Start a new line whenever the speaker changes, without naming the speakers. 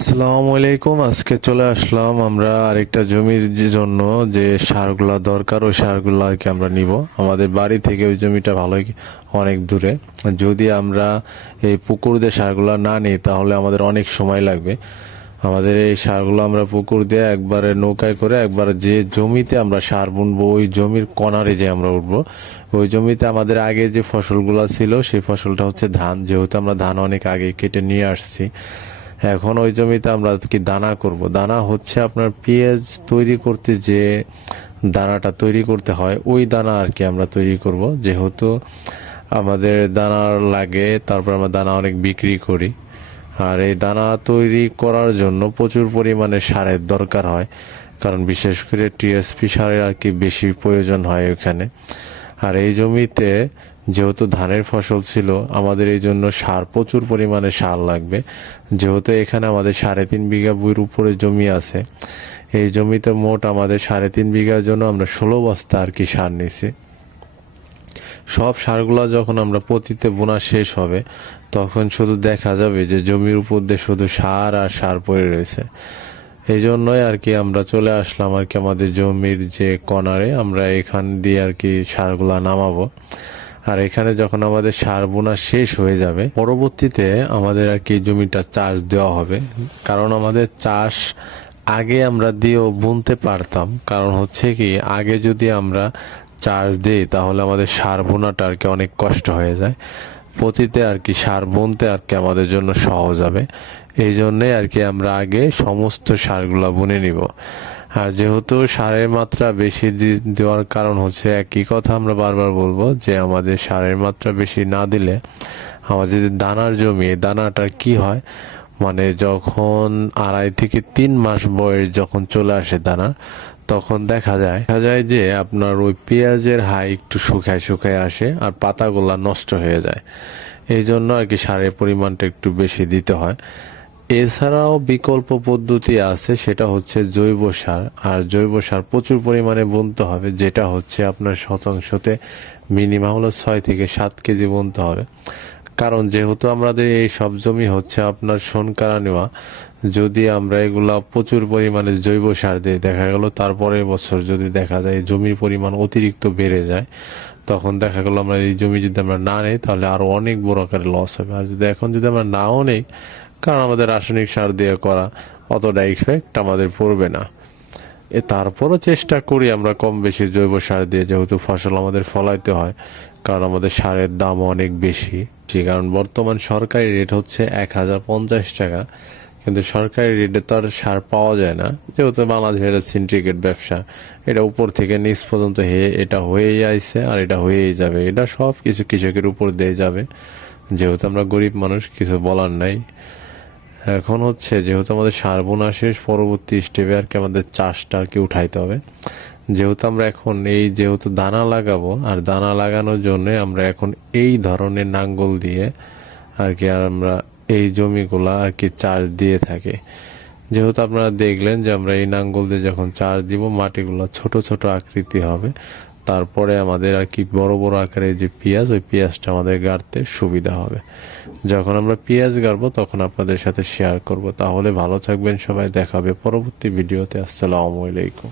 আসসালামু আলাইকুম। আজকে চলে আসলাম আমরা আরেকটা জমির জন্য যে সারগুলা দরকার, ওই সারগুলো আর কি আমরা নিব। আমাদের বাড়ি থেকে ওই জমিটা ভালোই অনেক দূরে। যদি আমরা এই পুকুর দিয়ে সারগুলো না নিই, তাহলে আমাদের অনেক সময় লাগবে। আমাদের এই সারগুলো আমরা পুকুর দিয়ে একবারে নৌকায় করে একবার যে জমিতে আমরা সার বুনবো, ওই জমির কনারে যে আমরা উঠবো, ওই জমিতে আমাদের আগে যে ফসলগুলো ছিল, সেই ফসলটা হচ্ছে ধান। যেহেতু আমরা ধান অনেক আগে কেটে নিয়ে আসছি এখন ওই জমিতে আমরা কি দানা করব? দানা হচ্ছে আপনার পেঁয়াজ তৈরি করতে যে দানাটা তৈরি করতে হয়, ওই দানা আর কি আমরা তৈরি করব। যেহেতু আমাদের দানা লাগে, তারপর আমরা দানা অনেক বিক্রি করি। আর এই দানা তৈরি করার জন্য প্রচুর পরিমাণে সারের দরকার হয়, কারণ বিশেষ করে টিএসপি সারের আর কি বেশি প্রয়োজন হয় ওখানে। আর এই জমিতে যেহেতু ধানের ফসল ছিল, আমাদের এই জন্য সার প্রচুর পরিমাণে সার লাগবে। যেহেতু এখানে আমাদের সাড়ে তিন বিঘা বইয়ের উপরে জমি আছে, এই জমিতে মোট আমাদের সাড়ে তিন বিঘার জন্য আমরা ষোলো বস্তা আর কি সার নিছি সব সারগুলো যখন আমরা পতিতে বোনা শেষ হবে, তখন শুধু দেখা যাবে যে জমির উপর দিয়ে শুধু সার আর সার পড়ে রয়েছে। এই জন্যই আর কি আমরা চলে আসলাম আর কি আমাদের জমির যে কনারে, আমরা এখান দিয়ে আর কি সারগুলা নামাবো। আর এখানে যখন আমাদের সার বোনা শেষ হয়ে যাবে, পরবর্তীতে আমাদের আর কি জমিটা চাষ দেওয়া হবে। কারণ আমাদের চাষ আগে আমরা দিয়েও বুনতে পারতাম। কারণ হচ্ছে কি, আগে যদি আমরা চার্জ দিই, তাহলে আমাদের সার বোনাটা আর কি অনেক কষ্ট হয়ে যায়। পতিতে আর কি সার বুনতে আর কি আমাদের জন্য সহজ হবে। এই জন্যে আর কি আমরা আগে সমস্ত সারগুলো বুনে নিব। আর যেহেতু সারের মাত্রা বেশি দেওয়ার কারণ হচ্ছে একই কথা আমরা বারবার বলব যে আমাদের সারের মাত্রা বেশি না দিলে আমাদের দানার জমি দানাটার কি হয়? মানে যখন আড়াই থেকে তিন মাস বয়স যখন চলে আসে দানা, তখন দেখা যায় দেখা যায় যে আপনার ওই পেঁয়াজের হাই একটু শুকায় শুকায় আসে আর পাতাগুলা নষ্ট হয়ে যায়। এই জন্য আর কি সারের পরিমাণটা একটু বেশি দিতে হয়। এছাড়াও বিকল্প পদ্ধতি আছে, সেটা হচ্ছে জৈব সার। আর জৈব সার প্রচুর পরিমাণে বুনতে হবে, যেটা হচ্ছে আপনার শতাংশতে মিনিমাম হলো ছয় থেকে সাত কেজি বুনতে হবে। কারণ যেহেতু আমাদের এই সব জমি হচ্ছে আপনার সনকারা নেওয়া, যদি আমরা এগুলা প্রচুর পরিমাণে জৈব সার দিই দেখা গেল তারপরের বছর যদি দেখা যায় জমির পরিমাণ অতিরিক্ত বেড়ে যায়, তখন দেখা গেল আমরা এই জমি যদি আমরা না নেই, তাহলে আরও অনেক বড় আকারে লস হবে। আর যদি এখন যদি আমরা নাও নেই কারণ আমাদের রাসায়নিক সার দিয়ে করা অতটা ইফেক্ট আমাদের পড়বে না। এ তারপরও চেষ্টা করি আমরা কম বেশি জৈব সার দিয়ে যেহেতু ফসল আমাদের ফলাইতে হয়, কারণ আমাদের সারের দাম অনেক বেশি। ঠিক কারণ বর্তমান সরকারি রেট হচ্ছে এক হাজার পঞ্চাশ টাকা, কিন্তু সরকারি রেটে তো আর সার পাওয়া যায় না। যেহেতু বাংলাদেশের সিন্ডিকেট ব্যবসা, এটা উপর থেকে নিচ পর্যন্ত হয়ে এটা হয়েই আইছে আর এটা হয়েই যাবে। এটা সব কিছু কৃষকের উপর দিয়ে যাবে। যেহেতু আমরা গরিব মানুষ, কিছু বলার নাই। এখন হচ্ছে যেহেতু আমাদের সার বোনা শেষ, পরবর্তী স্টেপে আর কি আমাদের চাষটা আর কি উঠাইতে হবে। যেহেতু আমরা এখন এই যেহেতু দানা লাগাবো, আর দানা লাগানোর জন্য আমরা এখন এই ধরনের নাঙ্গল দিয়ে আর কি আর আমরা এই জমিগুলা আর কি চাষ দিয়ে থাকি। যেহেতু আপনারা দেখলেন যে আমরা এই নাঙ্গল দিয়ে যখন চাষ দিব, মাটিগুলো ছোট ছোট আকৃতি হবে। তারপরে আমাদের আর কি বড় বড় আকারে যে পেঁয়াজ, ওই পেঁয়াজটা আমাদের গাড়তে সুবিধা হবে। যখন আমরা পেঁয়াজ গাড়বো, তখন আপনাদের সাথে শেয়ার করব। তাহলে ভালো থাকবেন সবাই দেখাবে পরবর্তী ভিডিওতে। আসসালামু আলাইকুম।